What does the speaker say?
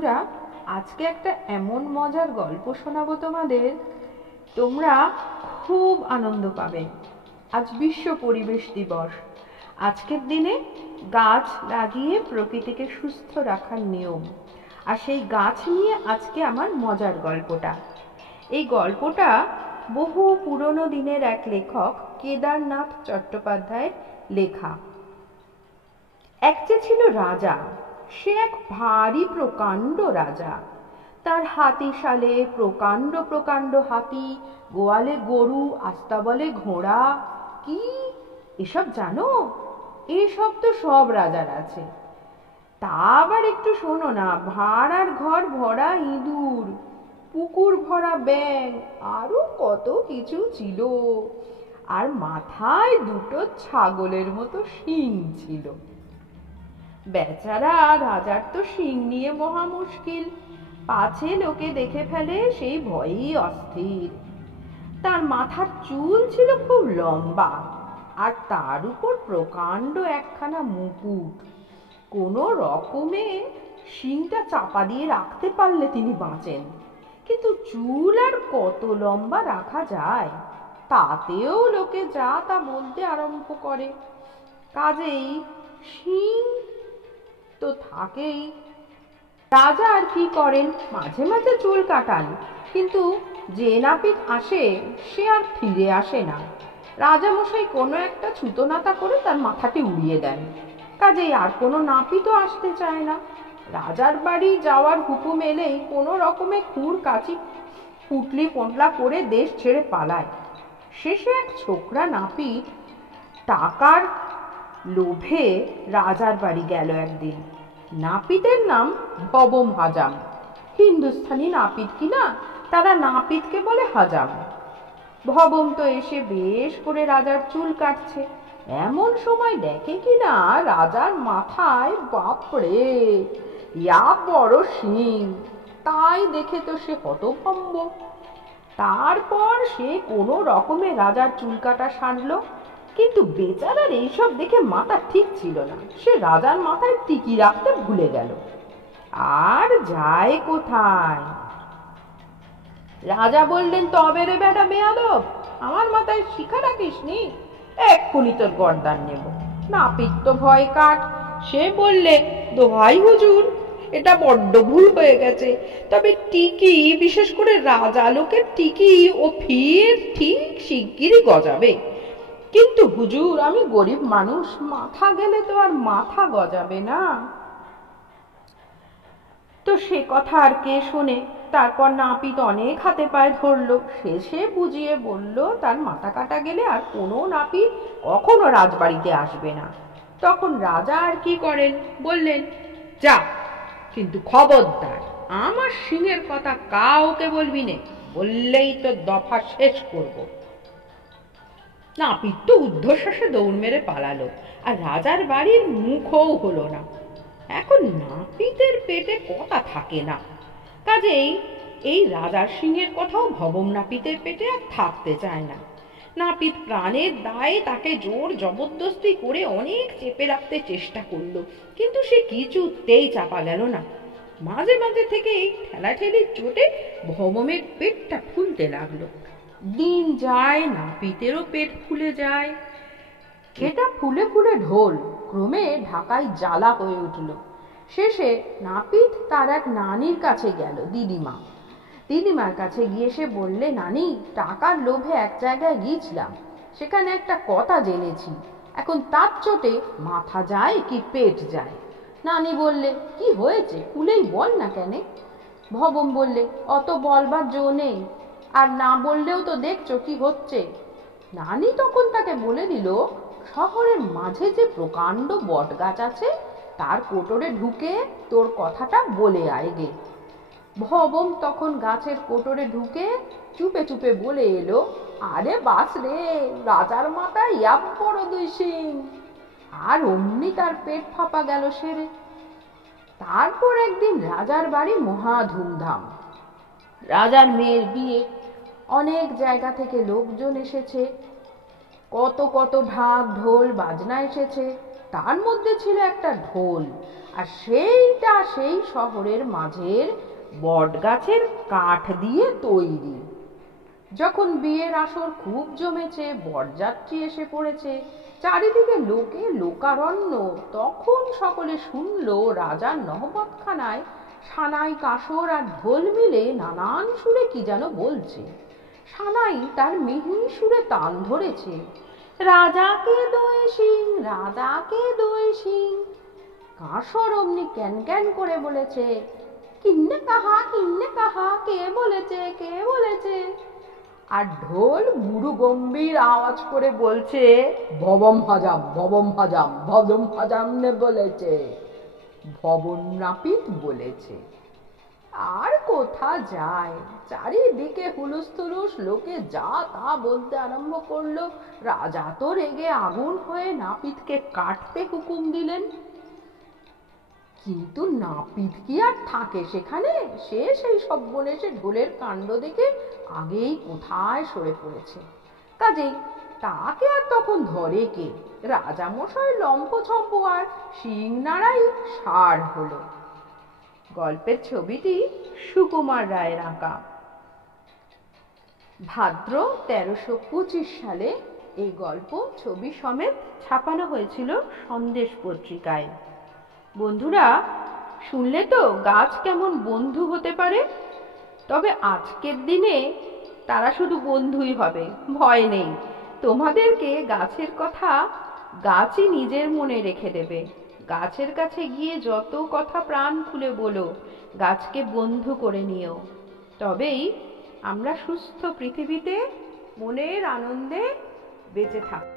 বন্ধুরা, আজকে একটা এমন মজার গল্প শোনাবো তোমাদের, তোমরা খুব আনন্দ পাবে। আজ বিশ্ব পরিবেশ দিবস। আজকের দিনে গাছ লাগিয়ে প্রকৃতিকে সুস্থ রাখার নিয়ম, আর সেই গাছ নিয়ে আজকে আমার মজার গল্পটা। এই গল্পটা বহু পুরনো দিনের এক লেখক কেদারনাথ চট্টোপাধ্যায়ের লেখা। এক যে ছিল রাজা, সে এক ভারী প্রকাণ্ড রাজা। তার হাতিশালে প্রকাণ্ড প্রকাণ্ড হাতি, গোয়ালে গরু, আস্তাবলে ঘোড়া। কি এসব জানো? এসব তো সব রাজার আছে। তা আবার একটু শোনো না, ভাড়ার ঘর ভরা ইঁদুর, পুকুর ভরা ব্যাঙ, আরো কত কিছু ছিল। আর মাথায় দুটো ছাগলের মতো শিং ছিল। বেচারা রাজার তো শিং নিয়ে মহা মুশকিল, পাছে লোকে দেখে ফেলে সেই ভয়েই অস্থির। তার মাথার চুল ছিল খুব লম্বা, আর তার উপর প্রকাণ্ড একখানা মুকুট। কোনো রকমে শিংটা চাপা দিয়ে রাখতে পারলে তিনি বাঁচেন, কিন্তু চুল আর কত লম্বা রাখা যায়? তাতেও লোকে যা তা বলতে আরম্ভ করে। কাজেই শিং তো থাকেই। রাজা আর কি করেন, মাঝে মাঝে চুল কাটান, কিন্তু যে নাপিত আসে সে আর ফিরে আসে না। রাজামশাই কোনো একটা ছুতোনাতা করে তার মাথাটি উড়িয়ে দেন। কাজেই আর কোনো নাপিতও আসতে চায় না। রাজার বাড়ি যাওয়ার হুকুম এলেই কোনো রকমে খুর কাচি পুটলি পোটলা করে দেশ ছেড়ে পালায়। শেষে এক ছোকরা নাপিত টাকার লোভে রাজার বাড়ি গেল একদিন। নাপিতের নাম ভবম হাজাম। হিন্দুস্থানি নাপিত কিনা, তারা নাপিতকে বলে হাজাম। ভবম তো এসে বেশ করে রাজার চুল কাটছে। এমন সময় দেখে কিনা রাজার মাথায়, বাপরে, ইয়া বড় শিং! তাই দেখে তো সে হতভম্ব। তারপর সে কোনো রকমে রাজার চুল কাটা সারল, কিন্তু বেচারার এইসব দেখে মাথা ঠিক ছিল না। সে রাজার মাথায় টিকি রাখতে ভুলে গেল। আর যায় কোথায়? রাজা বললেন, তবে রে বেটা বেয়াদব, আমার মাথায় শিখা রাখিস নি, এক্ষুনি তোর গর্দান নেব। নাপিত তো ভয় কাট, সে বললে, দোহাই হুজুর, এটা বড্ড ভুল হয়ে গেছে। তবে টিকি, বিশেষ করে রাজা লোকের টিকি ও ফির ঠিক শিগগিরই গজাবে। কিন্তু হুজুর, আমি গরিব মানুষ, মাথা গেলে তো আর মাথা গজাবে না। তো সে কথা আর কে শোনে? তারপর নাপিত অনেক হাতে পায়ে ধরলো, শেষে বুঝিয়ে বলল তার মাথা কাটা গেলে আর কোনো নাপিত কখনো রাজবাড়িতে আসবে না। তখন রাজা আর কি করেন, বললেন, যা, কিন্তু খবরদার আমার সিংহের কথা কাউকে বলবি নে, বললেই তো দফা শেষ করব। নাপিত তো ঊর্ধ্বশ্বাসে দৌড় মেরে পালালো, আর রাজার বাড়ির মুখও হলো না। এখন নাপিতের পেটে কথা থাকে না, কাজেই এই রাজার সিংহের কথাও ভবম নাপিতের পেটে আর থাকতে চায় না। নাপিত প্রাণের দায়ে তাকে জোর জবরদস্তি করে অনেক চেপে রাখতে চেষ্টা করলো, কিন্তু সে কিছুতেই চাপা গেল না। মাঝে মাঝে থেকে এই ঠেলাঠেলির চোটে ভবমের পেটটা ফুলতে লাগলো। দিন যায়, নাপিতেরও পেট ফুলে যায়। এটা ফুলে ফুলে ঢোল, ক্রমে ঢাকায় জ্বালা হয়ে উঠল। শেষে নাপিত তার এক নানির কাছে গেল, দিদিমা। দিদিমার কাছে গিয়ে সে বললে, নানি, টাকার লোভে এক জায়গায় গিয়েছিলাম, সেখানে একটা কথা জেনেছি। এখন তার চোটে মাথা যায় কি পেট যায়। নানি বললে, কি হয়েছে, খুলেই বল না কেন? ভবম বললে, অত বলবার জো নেই, আর না বললেও তো দেখছো কি হচ্ছে। নানি তখন তাকে বলে দিল, শহরের মাঝে যে প্রকাণ্ড বট গাছ আছে, তার কোটরে ঢুকে তোর কথাটা বলে আয় গে। ভবম তখন গাছের কোটরে ঢুকে চুপে চুপে বলে এলো, আরে বাস রে, রাজার মাথায় ইয়াব বড় দুই শিং। আর অমনি তার পেট ফাঁপা গেল সেরে। তারপর একদিন রাজার বাড়ি মহা ধুমধাম। রাজার মেয়ের বিয়ে, অনেক জায়গা থেকে লোকজন এসেছে, কত কত ঢাক ঢোল বাজনা এসেছে। তার মধ্যে ছিল একটা ঢোল, আর সেইটা সেই শহরের মাঝের বট গাছের কাঠ দিয়ে তৈরি। যখন বিয়ের আসর খুব জমেছে, বরযাত্রী এসে পড়েছে, চারিদিকে লোকে লোকারণ্য, তখন সকলে শুনল রাজার নহবতখানায় সানাই, কাসর আর ঢোল মিলে নানান সুরে কি যেন বলছে। সানাই তার মিহি সুরে তান ধরেছে, রাজাকে দোয় সিং, রাজাকে দোয় সিং। কাসর অমনি ক্যান ক্যান করে বলেছে, কিন্নে কাহা, কে বলেছে, কে বলেছে। আর ঢোল গুরু গম্ভীর আওয়াজ করে বলছে, ভবম হাজাম, ভবম হাজাম, ভবম হাজাম নে বলেছে, ভবন নাপিত বলেছে। আর কোথা যায়, চারিদিকে হুলুস থুলুস, লোকে যা তা বলতে আরম্ভ করলো। রাজা তো রেগে আগুন হয়ে নাপিতকে কাটতে হুকুম দিলেন। কিন্তু নাপিত কি আর থাকে সেখানে? সে সেই সর্বনেশে ঢোলের কাণ্ড দেখে আগেই কোথায় সরে পড়েছে। কাজেই তাকে আর তখন ধরে কে? রাজামশাই লম্পছম্প আর শিং নাড়াই সার হলো। গল্পের ছবিটি সুকুমার রায়ের আঁকা। ভাদ্র 1325 সালে এই গল্প ছবি সমেত ছাপানো হয়েছিল সন্দেশ পত্রিকায়। বন্ধুরা, শুনলে তো গাছ কেমন বন্ধু হতে পারে। তবে আজকের দিনে তারা শুধু বন্ধুই হবে, ভয় নেই। তোমাদেরকে গাছের কথা গাছই নিজের মনে রেখে দেবে। গাছের কাছে গিয়ে যত কথা প্রাণ খুলে বলো, গাছকে বন্ধু করে নিও। তবেই আমরা সুস্থ পৃথিবীতে মনের আনন্দে বেঁচে থাকব।